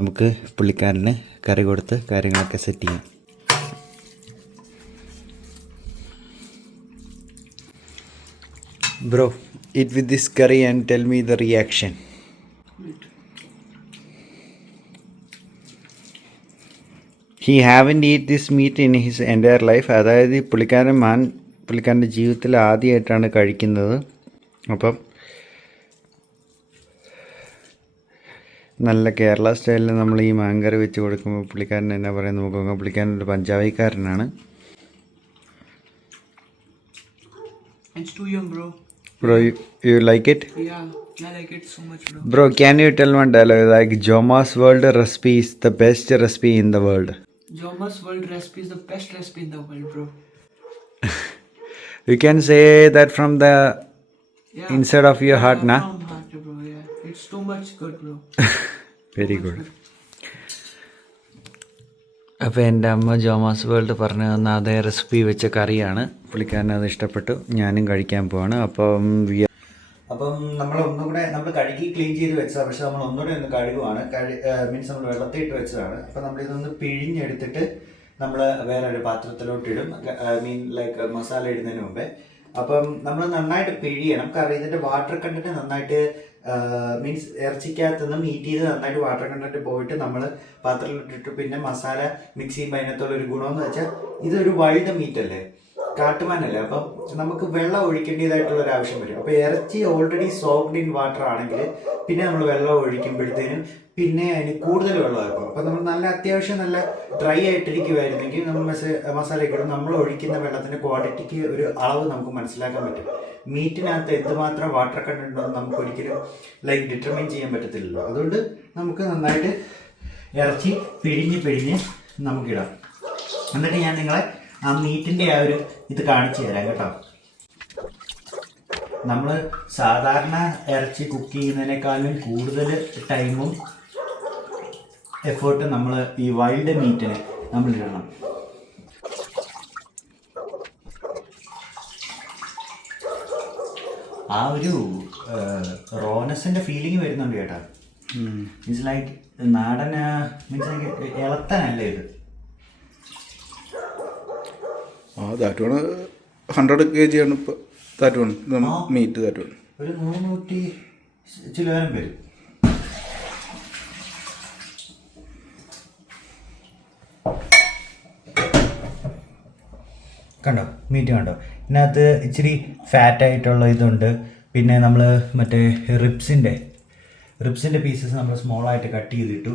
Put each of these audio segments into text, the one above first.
നമുക്ക് പുള്ളിക്കാരന് കറി കൊടുത്ത് കാര്യങ്ങളൊക്കെ സെറ്റ് ചെയ്യാം. Bro eat with this curry and tell me the reaction he haven eat this meat in his entire life അതായത് പുള്ളിക്കാരൻ മാൻ പുള്ളിക്കാരന്റെ ജീവിതത്തിൽ ആദ്യമായിട്ടാണ് കഴിക്കുന്നത്. അപ്പം നല്ല കേരള സ്റ്റൈലിൽ നമ്മൾ ഈ മാങ്കറി വെച്ച് കൊടുക്കുമ്പോൾ പുള്ളിക്കാരൻ എന്നാ പറയുന്നത് നമുക്ക് നോക്കാം പുള്ളിക്കാരൻ ഒരു പഞ്ചാബിക്കാരനാണ് bro you like it. Bro can you tell one dialogue like Joma's world recipe is the best recipe in the world Joma's world recipe is the best recipe in the world bro you can say that from the Yeah. Inside of your heart നാ From heart, bro. Yeah, it's too much good, bro. Very good അപ്പോൾ എന്റെ അമ്മ ജോമാസ് world പറഞ്ഞു തന്ന അതേ recipe വെച്ച കറിയാണ്. പുള്ളിക്കാരന് അത് ഇഷ്ടപ്പെട്ടു. ഞാനും കഴിക്കാൻ പോവാണ്. അപ്പം വി- അപ്പം നമ്മൾ ഒന്നും കൂടെ നമ്മൾ കഴുകി ക്ലീൻ ചെയ്ത് വെച്ചതാണ് പക്ഷെ നമ്മൾ ഒന്നുകൂടെ ഒന്ന് കഴുകുവാണ്. മീൻസ് നമ്മൾ വെള്ളത്തിൽ ഇട്ട് വെച്ചതാണ്. അപ്പം നമ്മൾ ഇതൊന്ന് പിഴിഞ്ഞെടുത്തിട്ട് നമ്മൾ വേറൊരു പാത്രത്തിലോട്ട് ഇടും. മീൻ ലൈക്ക് മസാല ഇടുന്നതിന് മുമ്പേ. അപ്പം നമ്മൾ നന്നായിട്ട് പിഴിയണം. കാരണം ഇതിന്റെ വാട്ടർ കണ്ടന്റ് നന്നായിട്ട് മീൻസ് ഇറച്ചിക്കകത്തുനിന്ന് മീറ്റ് ചെയ്ത് നന്നായിട്ട് വാട്ടർ കണ്ടന്റ് പോയിട്ട് നമ്മൾ പാത്രത്തിലിട്ടിട്ട് പിന്നെ മസാല മിക്സ് ചെയ്യുമ്പോൾ അതിനകത്തുള്ള ഒരു ഗുണമെന്ന് വെച്ചാൽ ഇതൊരു വൈൽഡ് മീറ്റ് അല്ലേ? കാട്ടുമാനല്ലേ? അപ്പം നമുക്ക് വെള്ളം ഒഴിക്കേണ്ടതായിട്ടുള്ള ഒരു ആവശ്യം വരും. അപ്പോൾ ഇറച്ചി ഓൾറെഡി സോക്ഡ് ഇൻ വാട്ടർ ആണെങ്കിൽ പിന്നെ നമ്മൾ വെള്ളം ഒഴിക്കുമ്പോഴത്തേനും പിന്നെ അതിന് കൂടുതൽ വെള്ളം ആക്കും. അപ്പം നമ്മൾ നല്ല അത്യാവശ്യം നല്ല ഡ്രൈ ആയിട്ടിരിക്കുമായിരുന്നെങ്കിൽ നമ്മൾ മസ മസാല ഇടും നമ്മൾ ഒഴിക്കുന്ന വെള്ളത്തിന്റെ ക്വാണ്ടിറ്റിക്ക് ഒരു അളവ് നമുക്ക് മനസ്സിലാക്കാൻ പറ്റും. മീറ്റിനകത്ത് എന്തുമാത്രം വാട്ടർ കണ്ടന്റ് ഉണ്ടെന്ന് നമുക്ക് ഒരിക്കലും ലൈക്ക് ഡിറ്റർമൈൻ ചെയ്യാൻ പറ്റത്തില്ലല്ലോ. അതുകൊണ്ട് നമുക്ക് നന്നായിട്ട് ഇറച്ചി പിഴിഞ്ഞ് പിഴിഞ്ഞ് നമുക്കിടാം. എന്നിട്ട് ഞാൻ നിങ്ങളെ ആ മീറ്റിന്റെ ആ ഒരു ഇത് കാണിച്ചു തരാം കേട്ടോ. നമ്മൾ സാധാരണ ഇറച്ചി കുക്ക് ചെയ്യുന്നതിനേക്കാളും കൂടുതൽ ടൈമും എഫേർട്ട് നമ്മൾ ഈ വൈൽഡ് മീറ്റിന് നമ്മൾ ഇടണം. ആ ഒരു റോനസിന്റെ ഫീലിംഗ് വരുന്നുണ്ട് കേട്ടോ. മീൻസ് ലൈക്ക് നാടൻ മീൻസ് ലൈക്ക് ഇളത്തനല്ല ഇത്? ആ that one hundred K G ആണ് ഇപ്പോൾ that one meat that one ഒരു മുന്നൂറ്റി ചിലവരം വരും കണ്ടോ? മീറ്റ് കണ്ടോ? ഇതിനകത്ത് ഇച്ചിരി ഫാറ്റ് ആയിട്ടുള്ള ഇതുണ്ട്. പിന്നെ നമ്മൾ മറ്റേ റിപ്സിന്റെ റിപ്സിന്റെ പീസസ് നമ്മൾ സ്മോൾ ആയിട്ട് കട്ട് ചെയ്തിട്ടു.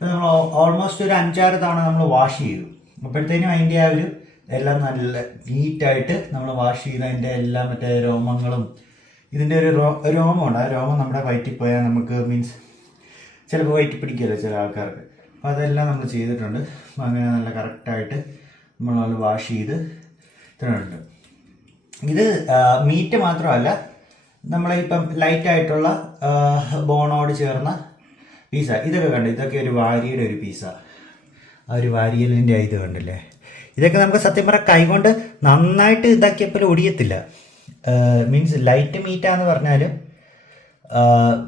നമ്മൾ ഓൾമോസ്റ്റ് ഒരു അഞ്ചാറ് തവണ നമ്മൾ വാഷ് ചെയ്തു. അപ്പോഴത്തേനും അതിന്റെ ആ ഒരു എല്ലാം നല്ല നീറ്റായിട്ട് നമ്മൾ വാഷ് ചെയ്ത് അതിന്റെ എല്ലാ മറ്റേ രോമങ്ങളും ഇതിന്റെ ഒരു റോ രോമമുണ്ട്. ആ രോമം നമ്മുടെ വയറ്റിൽ പോയാൽ നമുക്ക് മീൻസ് ചിലപ്പോൾ വയറ്റി പിടിക്കുമല്ലോ ചില ആൾക്കാർക്ക്. അപ്പോൾ അതെല്ലാം നമ്മൾ ചെയ്തിട്ടുണ്ട്. അപ്പോൾ അങ്ങനെ നല്ല കറക്റ്റായിട്ട് നമ്മൾ നല്ല വാഷ് ചെയ്ത് ഇത്രയുണ്ട് ഇത് മീറ്റ് മാത്രമല്ല നമ്മളിപ്പം ലൈറ്റായിട്ടുള്ള ബോണോട് ചേർന്ന പീസ ഇതൊക്കെ കണ്ടു? ഇതൊക്കെ ഒരു വാരിയുടെ ഒരു പീസ ആ ഒരു വാരിയലിന്റെ ഇത് കണ്ടില്ലേ? ഇതൊക്കെ നമുക്ക് സത്യം പറഞ്ഞാൽ കൈകൊണ്ട് നന്നായിട്ട് ഇതാക്കിയപ്പോൾ ഒടിയത്തില്ല. മീൻസ് ലൈറ്റ് മീറ്റാന്ന് പറഞ്ഞാൽ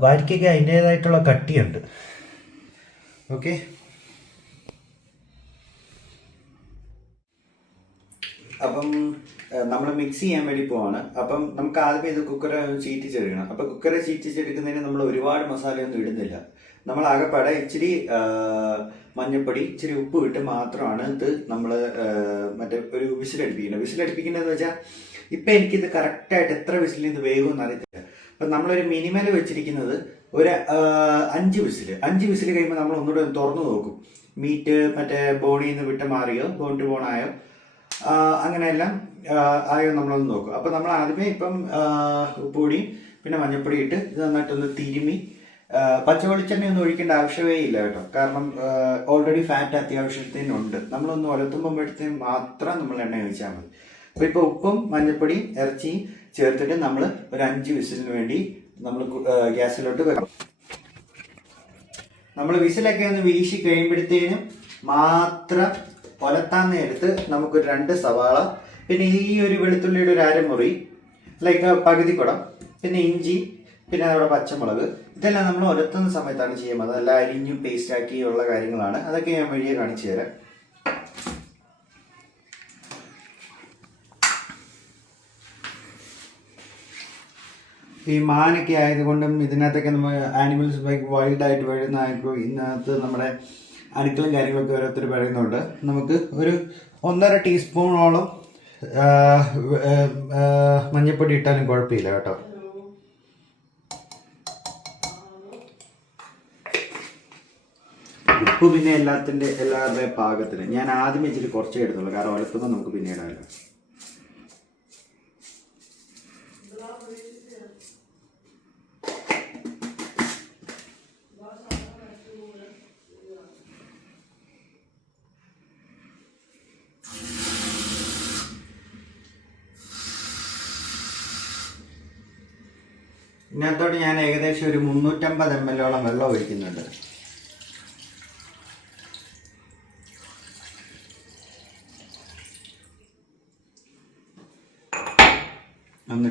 വാരിക്കൊക്കെ അതിന്റേതായിട്ടുള്ള കട്ടിയുണ്ട്. ഓക്കെ അപ്പം നമ്മൾ മിക്സ് ചെയ്യാൻ വേണ്ടി പോവാണ്. അപ്പം നമുക്ക് ആദ്യമേ ഇത് കുക്കറെ ചീറ്റിച്ചെടുക്കണം. അപ്പം കുക്കറെ ചീറ്റിച്ചെടുക്കുന്നതിന് നമ്മൾ ഒരുപാട് മസാലയൊന്നും ഇടുന്നില്ല. നമ്മൾ ആകെപ്പാടെ ഇച്ചിരി മഞ്ഞപ്പൊടി ഇച്ചിരി ഉപ്പ് ഇട്ട് മാത്രമാണ് ഇത് നമ്മൾ മറ്റേ ഒരു വിസിലടിപ്പിക്കുന്നത്. വിസിലടിപ്പിക്കുന്നതെന്ന് വെച്ചാൽ ഇപ്പം എനിക്കിത് കറക്റ്റായിട്ട് എത്ര വിസിലിൽ ഇത് വേഗമെന്ന് അറിയത്തില്ല. അപ്പം നമ്മളൊരു മിനിമൽ വെച്ചിരിക്കുന്നത് ഒരു അഞ്ച് വിസിൽ അഞ്ച് വിസിൽ കഴിയുമ്പോൾ നമ്മൾ ഒന്നുകൂടെ ഒന്ന് തുറന്നു നോക്കും. മീറ്റ് മറ്റേ ബോണിയിൽ നിന്ന് വിട്ട് മാറിയോ ബോൺ ടു ബോണായോ അങ്ങനെയെല്ലാം ആയോ നമ്മളൊന്ന് നോക്കും. അപ്പോൾ നമ്മൾ ആദ്യമേ ഇപ്പം ഉപ്പുപൊടിയും ഉപ്പുപൊടി പിന്നെ മഞ്ഞൾപ്പൊടി ഇട്ട് ഇത് നന്നായിട്ടൊന്ന് തിരുമി ആ, പച്ച വെളിച്ചെണ്ണ ഒന്നും ഒഴിക്കേണ്ട ആവശ്യമേ ഇല്ല കേട്ടോ. കാരണം ഓൾറെഡി ഫാറ്റ് അത്യാവശ്യത്തിനുണ്ട് നമ്മളൊന്ന് ഉലത്തുമ്പോഴത്തേന് മാത്രം നമ്മൾ എണ്ണ ഒഴിച്ചാൽ മതി. അപ്പോൾ ഇപ്പോൾ ഉപ്പും മഞ്ഞൾപ്പൊടിയും ഇറച്ചിയും ചേർത്തിട്ട് നമ്മൾ ഒരു അഞ്ച് വിസിലിന് വേണ്ടി നമ്മൾ ഗ്യാസിലോട്ട് വെക്കും. നമ്മൾ വിസിലൊക്കെ ഒന്ന് വീശി കഴിയുമ്പോഴത്തേനും മാത്രം ഒലത്താൻ നേരത്ത് നമുക്ക് രണ്ട് സവാള പിന്നെ ഈ ഒരു വെളുത്തുള്ളിയുടെ ഒരു അരമുറി ലൈക്ക് പകുതി കുടം പിന്നെ ഇഞ്ചി പിന്നെ നമ്മുടെ പച്ചമുളക്. ഇതെല്ലാം നമ്മൾ ഒരത്തുന്ന സമയത്താണ് ചെയ്യുന്നത് അതല്ല അരിഞ്ഞും പേസ്റ്റ് ആക്കിയുള്ള കാര്യങ്ങളാണ്. അതൊക്കെ ഞാൻ വഴിയെ കാണിച്ചു തരാം. ഈ മാനൊക്കെ ആയതുകൊണ്ടും ഇതിനകത്തൊക്കെ നമ്മൾ ആനിമൽസ് ബൈക്ക് വൈൽഡ് ആയിട്ട് വരുന്ന ആയപ്പോൾ ഇതിനകത്ത് നമ്മുടെ അണുക്കളും കാര്യങ്ങളൊക്കെ ഓരോരുത്തർ പറയുന്നുണ്ട്. നമുക്ക് ഒരു ഒന്നര ടീസ്പൂണോളം മഞ്ഞൾപ്പൊടി ഇട്ടാലും കുഴപ്പമില്ല കേട്ടോ. ഉപ്പ് പിന്നെ എല്ലാത്തിന്റെ എല്ലാവരുടെയും പാകത്തിന് ഞാൻ ആദ്യം ഇച്ചിരി കുറച്ചേ എടുത്തുള്ളൂ. കാരണം ഒലത്തുമ്പോൾ നമുക്ക് പിന്നീടാണല്ലോ ഇതിനകത്തോട്ട് ഞാൻ ഏകദേശം ഒരു മുന്നൂറ്റമ്പത് എം ഓളം വെള്ളം ഒഴിക്കുന്നുണ്ട്.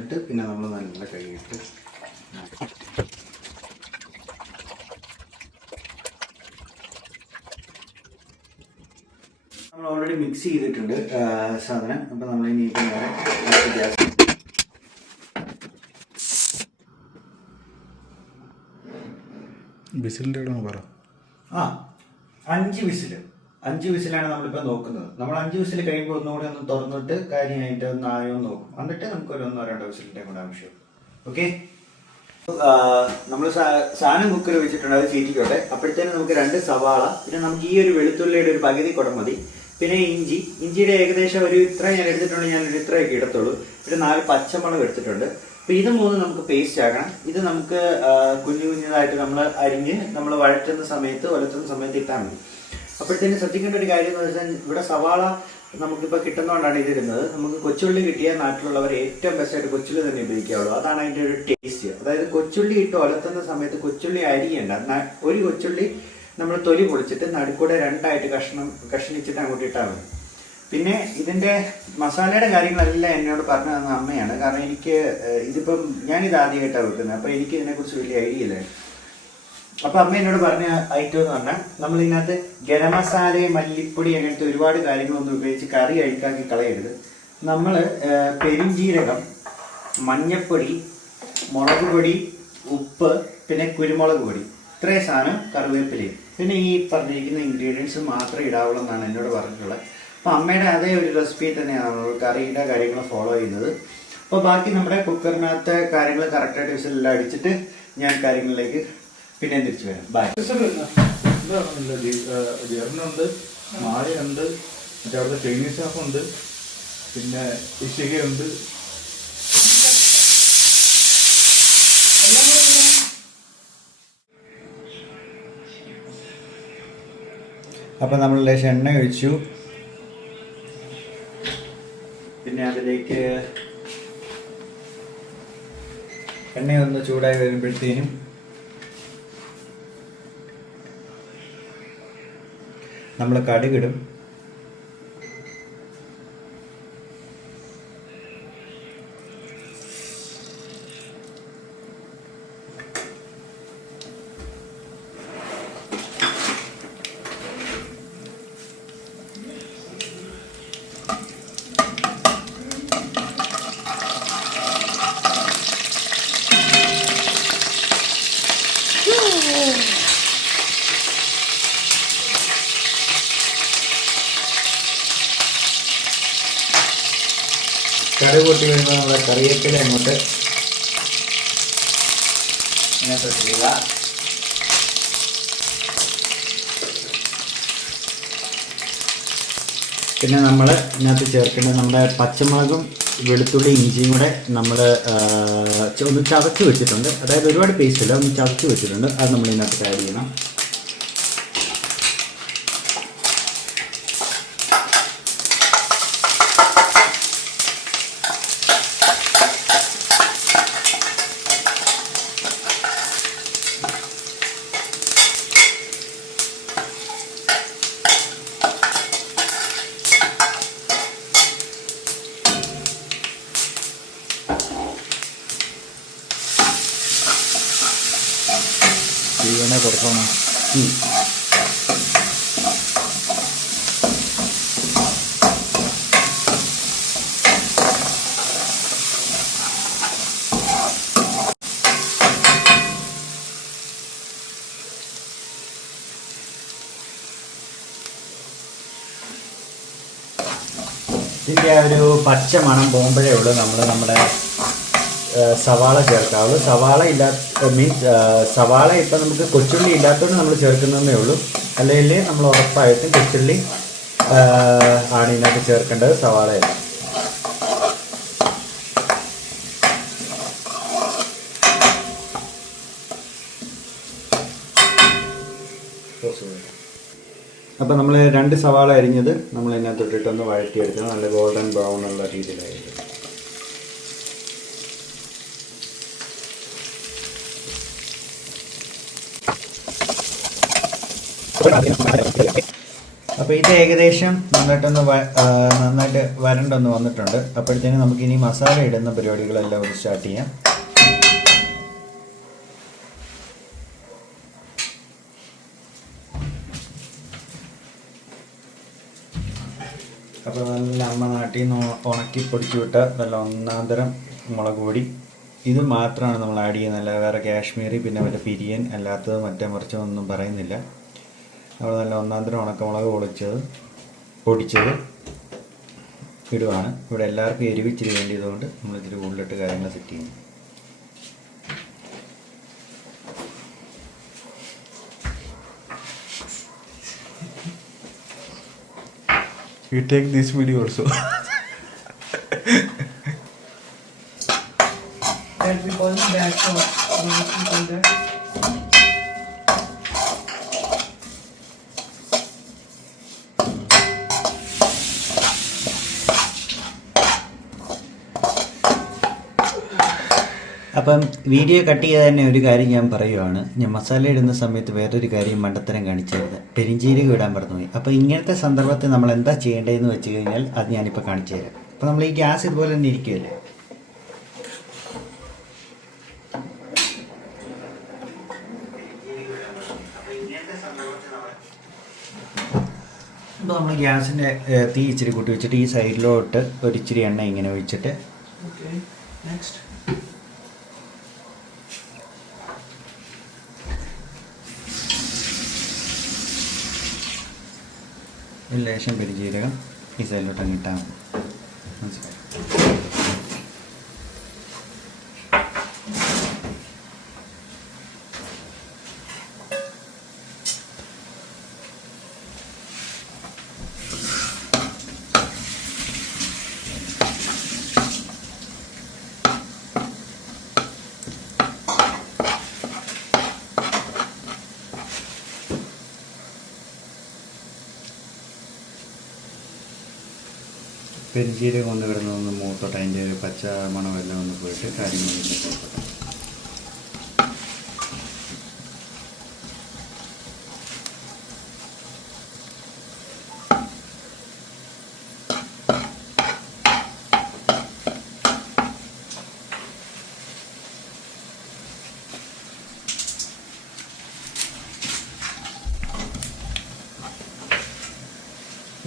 എന്നിട്ട് പിന്നെ നമ്മൾ നല്ല കഴുകിയിട്ട് നമ്മൾ ഓൾറെഡി മിക്സ് ചെയ്തിട്ടുണ്ട് സാധനം. അപ്പം നമ്മൾ ഇനി നേരെ ഗ്യാസ് പറ. ആ അഞ്ച് വിസിൽ അഞ്ച് വിസിലാണ് നമ്മളിപ്പോൾ നോക്കുന്നത്. നമ്മൾ അഞ്ച് വിസിൽ കഴിയുമ്പോൾ ഒന്നുകൂടി ഒന്ന് തുറന്നിട്ട് കാര്യമായിട്ട് ഒന്ന് ആയോ നോക്കും. എന്നിട്ട് നമുക്ക് ഒരു ഒന്നോ രണ്ടോ വിസിലിന്റെ കൂടെ ആവശ്യം ഓക്കെ നമ്മൾ സാധനം കുക്കർ വെച്ചിട്ടുണ്ട്. അത് ചീറ്റിക്കോട്ടെ. അപ്പോഴത്തേനും നമുക്ക് രണ്ട് സവാള പിന്നെ നമുക്ക് ഈ ഒരു വെളുത്തുള്ളിയുടെ ഒരു പകുതി കുടം മതി. പിന്നെ ഇഞ്ചി. ഇഞ്ചിയുടെ ഏകദേശം ഒരു ഇത്ര ഞാൻ എടുത്തിട്ടുണ്ട്. ഞാൻ ഒരു ഇത്രയൊക്കെ എടുത്തുള്ളൂ. പിന്നെ നാല് പച്ചമുളക് എടുത്തിട്ടുണ്ട്. അപ്പൊ ഇത് മൂന്ന് നമുക്ക് പേസ്റ്റ് ആക്കണം. ഇത് നമുക്ക് കുഞ്ഞു കുഞ്ഞതായിട്ട് നമ്മൾ അരിഞ്ഞ് നമ്മൾ വഴറ്റുന്ന സമയത്ത് ഒലത്തുന്ന സമയത്ത് ഇട്ടാൽ മതി. അപ്പോഴത്തേന് ശ്രദ്ധിക്കേണ്ട ഒരു കാര്യം എന്ന് വെച്ചാൽ ഇവിടെ സവാള നമുക്കിപ്പോൾ കിട്ടുന്നതുകൊണ്ടാണ് ഇതിരുന്നത് നമുക്ക് കൊച്ചുള്ളി കിട്ടിയാൽ നാട്ടിലുള്ളവർ ഏറ്റവും ബെസ്റ്റായിട്ട് കൊച്ചുള്ളി തന്നെ ഉപയോഗിക്കാവുള്ളൂ. അതാണ് അതിന്റെ ഒരു ടേസ്റ്റ് അതായത് കൊച്ചുള്ളി ഇട്ട് ഒലത്തുന്ന സമയത്ത് കൊച്ചുള്ളി അരിയണ്ട ഒരു കൊച്ചുള്ളി നമ്മൾ തൊലി പൊളിച്ചിട്ട് നടുക്കൂടെ രണ്ടായിട്ട് കഷ്ണം കഷ്ണിച്ചിട്ട് അങ്ങോട്ട് ഇട്ടാൽ മതി. പിന്നെ ഇതിന്റെ മസാലയുടെ കാര്യങ്ങളെല്ലാം എന്നോട് പറഞ്ഞു തന്ന അമ്മയാണ്. കാരണം എനിക്ക് ഇതിപ്പം ഞാനിത് ആദ്യമായിട്ടാണ് വെക്കുന്നത്. അപ്പോൾ എനിക്ക് ഇതിനെക്കുറിച്ച് വലിയ ഐഡിയ ഇല്ല. അപ്പൊ അമ്മ എന്നോട് പറഞ്ഞ ഐറ്റം എന്ന് പറഞ്ഞാൽ നമ്മൾ ഇതിനകത്ത് ഗരം മസാല മല്ലിപ്പൊടി അങ്ങനത്തെ ഒരുപാട് കാര്യങ്ങളൊന്നും ഉപയോഗിച്ച് കറി അഴുക്കാക്കി കളയരുത്. നമ്മൾ പെരുംജീരകം മഞ്ഞപ്പൊടി മുളക് പൊടി ഉപ്പ് പിന്നെ കുരുമുളക് പൊടി. ഇത്രയും സാധനം കറിവേപ്പിലയും പിന്നെ ഈ പറഞ്ഞിരിക്കുന്ന ഇൻഗ്രീഡിയൻസ് മാത്രം ഇടാവുള്ളൂ എന്നാണ് എന്നോട് പറഞ്ഞിട്ടുള്ളത്. അപ്പോൾ അമ്മയുടെ അതേ ഒരു റെസിപ്പി തന്നെയാണ് നമ്മൾ കറിയുടെ കാര്യങ്ങൾ ഫോളോ ചെയ്യുന്നത്. അപ്പോൾ ബാക്കി നമ്മുടെ കുക്കറിനകത്തെ കാര്യങ്ങൾ കറക്റ്റായിട്ട് വിസിലെല്ലാം അടിച്ചിട്ട് ഞാൻ കാര്യങ്ങളിലേക്ക് പിന്നെ തിരിച്ചു വരാം. ബൈ ജെറിനുണ്ട് മായയുണ്ട് മറ്റേ അവിടുത്തെ ചൈനീസ് പിന്നെ ഇഷികയുണ്ട്. അപ്പം നമ്മൾ ലേശം എണ്ണ ഒഴിച്ചു. പിന്നെ അതിലേക്ക് എണ്ണയൊന്ന് ചൂടായി വരുമ്പോഴത്തേനും നമ്മൾ കടുകിടും. പൊട്ടി വരുമ്പോൾ നമ്മുടെ കറിവേപ്പില അങ്ങോട്ട് ഇതിനകത്ത് ചെയ്യുക. പിന്നെ നമ്മൾ ഇതിനകത്ത് ചേർക്കേണ്ടത് നമ്മുടെ പച്ചമുളകും വെളുത്തുള്ളി ഇഞ്ചിയും കൂടെ നമ്മൾ ഒന്ന് ചതച്ച് വെച്ചിട്ടുണ്ട്. അതായത് ഒരുപാട് പേസ്റ്റ് ഇല്ല ഒന്ന് ചതച്ച് വെച്ചിട്ടുണ്ട്. അത് നമ്മൾ ഇതിനകത്ത് ആഡ് ചെയ്യണം. ഇതിന്റെ ആ ഒരു പച്ച മണം പോകുമ്പോഴേ ഉള്ളൂ നമ്മൾ നമ്മുടെ സവാള ചേർക്കാവുള്ളൂ. സവാള ഇല്ലാത്ത മീൻസ് സവാള ഇപ്പം നമുക്ക് കൊച്ചുള്ളി ഇല്ലാത്തതുകൊണ്ട് നമ്മൾ ചേർക്കുന്നതേ ഉള്ളൂ. അല്ലെങ്കിൽ നമ്മൾ ഉറപ്പായിട്ടും കൊച്ചുള്ളി ആണ് ഇതിനകത്ത് ചേർക്കേണ്ടത് സവാളയല്ല അപ്പോൾ നമ്മൾ രണ്ട് സവാള അരിഞ്ഞത് നമ്മൾ ഇതിനകത്ത് ഇട്ടിട്ടൊന്ന് വഴറ്റിയെടുക്കണം. നല്ല ഗോൾഡൻ ബ്രൗൺ ഉള്ള രീതിയിലായിട്ട് അപ്പോൾ ഇത് ഏകദേശം നന്നായിട്ടൊന്ന് നന്നായിട്ട് വരണ്ടൊന്ന് വന്നിട്ടുണ്ട്. അപ്പോഴത്തേനും നമുക്ക് ഇനി മസാല ഇടുന്ന പരിപാടികളെല്ലാം ഒന്ന് സ്റ്റാർട്ട് ചെയ്യാം. അപ്പോൾ നല്ല അമ്മ നാട്ടിൽ നിന്ന് ഉണക്കി പൊടിച്ചു വിട്ട നല്ല ഒന്നാന്തരം മുളക് പൊടി. ഇത് മാത്രമാണ് നമ്മൾ ആഡ് ചെയ്യുന്നത്. അല്ലാതെ വേറെ കാശ്മീരി പിന്നെ മറ്റേ പിരിയൻ അല്ലാത്തത് മറ്റേ മറിച്ചോ ഒന്നും പറയുന്നില്ല. നമ്മൾ നല്ല ഒന്നാന്തരം ഉണക്കമുളക് പൊളിച്ചത് പൊടിച്ചത് ഇടുവാണ്. ഇവിടെ എല്ലാവർക്കും എരിവിച്ചിരി വേണ്ടിയതുകൊണ്ട് നമ്മൾ ഇത്തിരി കൂടുതലിട്ട് കാര്യങ്ങൾ സെറ്റ് ചെയ്യുന്നു. You take this video also sauce. What we call അപ്പം വീഡിയോ കട്ട് ചെയ്ത് തന്നെ ഒരു കാര്യം ഞാൻ പറയുവാണ്. ഞാൻ മസാല ഇടുന്ന സമയത്ത് വേറൊരു കാര്യം മണ്ടത്തരം കാണിച്ചത് പെരിഞ്ചീരകം ഇടാൻ മറന്നുപോയി. അപ്പോൾ ഇങ്ങനത്തെ സന്ദർഭത്തിൽ നമ്മൾ എന്താ ചെയ്യേണ്ടതെന്ന് വെച്ച് കഴിഞ്ഞാൽ അത് ഞാനിപ്പോൾ കാണിച്ചു തരാം. അപ്പോൾ നമ്മൾ ഈ ഗ്യാസ് ഇതുപോലെ തന്നെ ഇരിക്കുമല്ലേ അപ്പോൾ നമ്മൾ ഗ്യാസിന്റെ തീ ഇച്ചിരി കൂട്ടി വെച്ചിട്ട് ഈ സൈഡിലോട്ട് ഒരു ഇച്ചിരി എണ്ണ ഇങ്ങനെ ഒഴിച്ചിട്ട് Okay. ഒരു ലേശം പെരിജീരകം ഈ സൈഡിലോട്ട് അങ്ങിട്ടാൽ മനസ്സിലായി? പെരിഞ്ചീരകം ഒന്ന് കിടന്ന് ഒന്ന് മൂത്തോട്ടെ. അതിന്റെ ഒരു പച്ച മണമെല്ലാം ഒന്ന് പോയിട്ട് കാര്യങ്ങളൊക്കെ നോക്കട്ടെ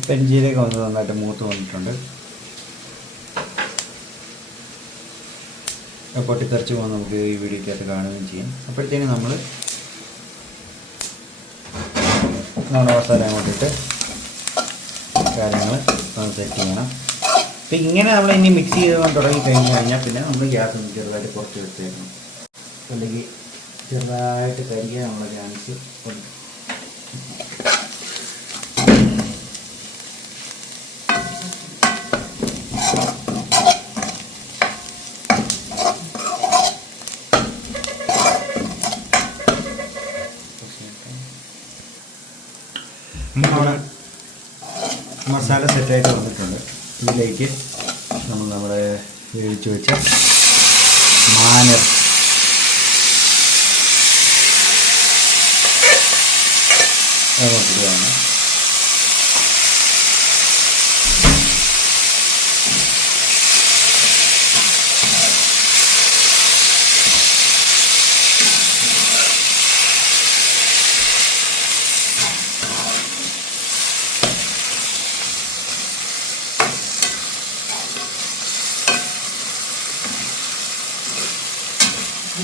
പെരിഞ്ചീരകം ഒന്ന് നന്നായിട്ട് മൂത്ത് വന്നിട്ടുണ്ട്. പൊട്ടിത്തെറിച്ച് പോകുന്ന നമുക്ക് ഈ വീഡിയോക്കകത്ത് കാണുകയും ചെയ്യാം. അപ്പോഴത്തേനും നമ്മൾ നമ്മുടെ മസാല അങ്ങോട്ടിട്ട് കാര്യങ്ങൾ സെറ്റ് ചെയ്യണം. അപ്പം ഇങ്ങനെ നമ്മൾ ഇനി മിക്സ് ചെയ്ത് തുടങ്ങി കഴിഞ്ഞ് കഴിഞ്ഞാൽ പിന്നെ നമ്മൾ ഗ്യാസ് ചെറുതായിട്ട് കുറച്ച് എടുത്തേക്കണം. അല്ലെങ്കിൽ ചെറുതായിട്ട് കരിയാൻ നമ്മളെ ചാൻസ് ഉണ്ട്. നമ്മുടെ മസാല സെറ്റായിട്ട് വന്നിട്ടുണ്ട്. ഇതിലേക്ക് നമ്മൾ നമ്മുടെ വേവിച്ച് വെച്ച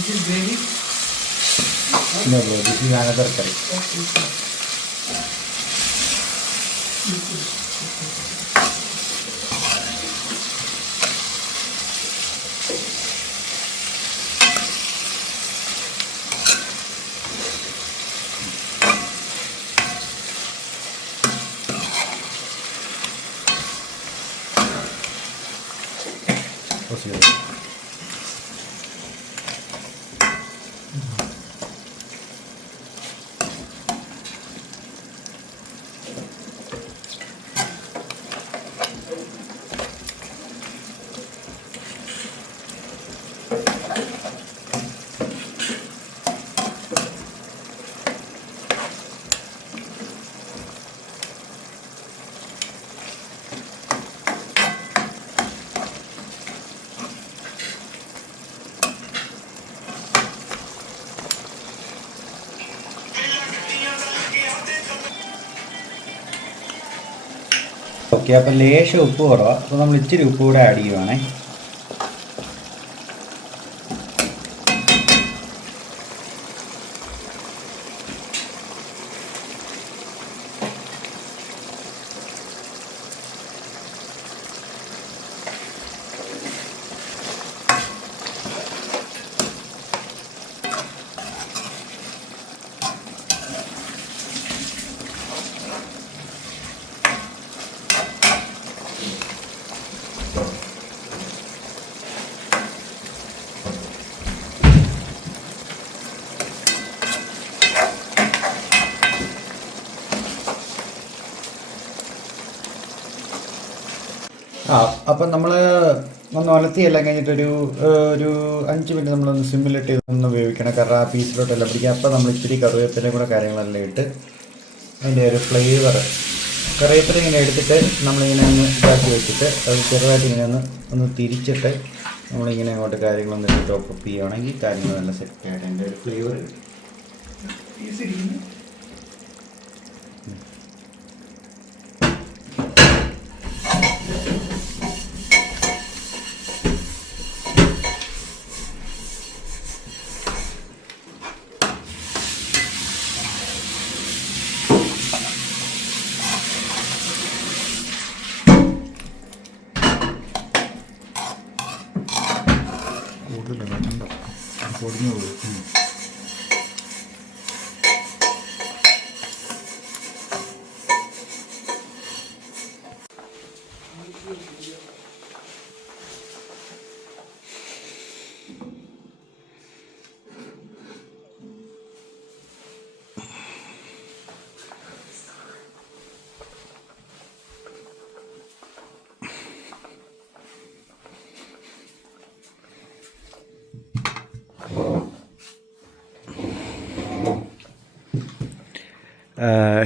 This is gravy. No, no, this is another curry. Okay. Okay അപ്പോൾ ലേശം ഉപ്പ് കുറവാണ് അപ്പോൾ നമ്മൾ ഇച്ചിരി ഉപ്പ് കൂടെ ആഡ് ചെയ്യുവാണേ. ആ അപ്പം നമ്മൾ ഒന്ന് ഉലത്തിയെല്ലാം കഴിഞ്ഞിട്ടൊരു ഒരു അഞ്ച് മിനിറ്റ് നമ്മളൊന്ന് സിമ്മിലിട്ട് ഒന്ന് ഉപയോഗിക്കണം. കാരണം ആ പീസിലോട്ടെല്ലാം പിടിക്കുക അപ്പോൾ നമ്മൾ ഇത്തിരി കറിവേപ്പിലയും കൂടെ കാര്യങ്ങളെല്ലാം ഇട്ട് അതിന്റെ ഒരു ഫ്ലേവർ കറിവേപ്പില ഇങ്ങനെ എടുത്തിട്ട് നമ്മളിങ്ങനെ ഒന്ന് ഇതാക്കി വെച്ചിട്ട് അത് ചെറുതായിട്ട് ഇങ്ങനെ ഒന്ന് ഒന്ന് തിരിച്ചിട്ട് നമ്മളിങ്ങനെ അങ്ങോട്ട് കാര്യങ്ങളൊന്ന് ടോപ്പ് അപ്പ് ചെയ്യുകയാണെങ്കിൽ കാര്യങ്ങൾ നല്ല സെറ്റായിട്ട് അതിന്റെ ഒരു ഫ്ലേവർ കിട്ടും.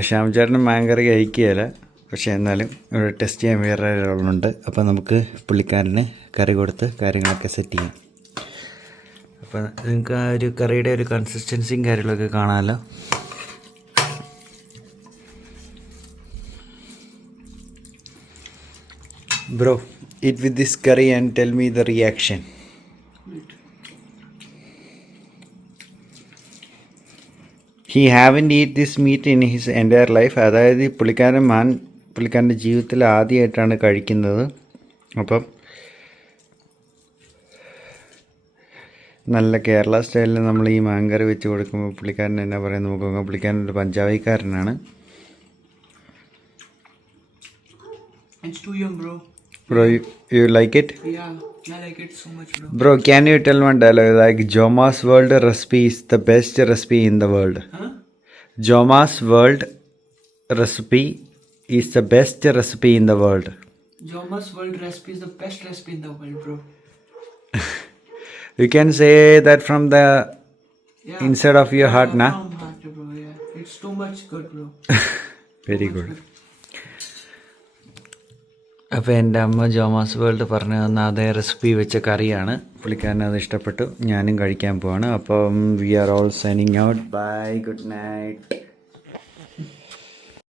ശ്യാംചേട്ടന് മാങ്കറി കഴിക്കുകയില്ല പക്ഷേ എന്നാലും ഇവിടെ ടെസ്റ്റ് ചെയ്യാൻ വേറെ ഒരാളുണ്ട്. അപ്പോൾ നമുക്ക് പുള്ളിക്കാരന് കറി കൊടുത്ത് കാര്യങ്ങളൊക്കെ സെറ്റ് ചെയ്യാം. അപ്പോൾ നിങ്ങൾക്ക് ആ ഒരു കറിയുടെ ഒരു കൺസിസ്റ്റൻസിയും കാര്യങ്ങളൊക്കെ കാണാമല്ലോ bro eat with this curry and tell me the reaction he haven eat this meat in his entire life അതായത് ഈ പുള്ളിക്കാരൻ മാൻ പുള്ളിക്കാരന്റെ ജീവിതത്തിൽ ആദ്യമായിട്ടാണ് കഴിക്കുന്നത്. അപ്പം നല്ല കേരള സ്റ്റൈലിൽ നമ്മൾ ഈ മാങ്കറി വെച്ച് കൊടുക്കുമ്പോൾ പുള്ളിക്കാരൻ എന്നാ പറയുന്നത് നമുക്ക് നോക്കാം. പുള്ളിക്കാരൻ ഒരു പഞ്ചാബിക്കാരനാണ്. It's too young, bro. Bro you like it Yeah, Like it so much, bro. Bro, can you tell one dialogue? Like, Joma's World recipe is the best recipe in the world. Huh? Joma's World recipe is the best recipe in the world. Joma's World recipe is the best recipe in the world, bro. you can say that from the yeah. inside of your heart, now. na? Heart, bro, yeah. It's too much good, bro. Very good. അപ്പോൾ എന്റെ അമ്മ ജോമാസ് world പറഞ്ഞു തന്ന അതേ recipe വെച്ച കറിയാണ്. പുള്ളിക്കാരന് അത് ഇഷ്ടപ്പെട്ടു. ഞാനും കഴിക്കാൻ പോവാണ്. അപ്പം we are all signing out bye good night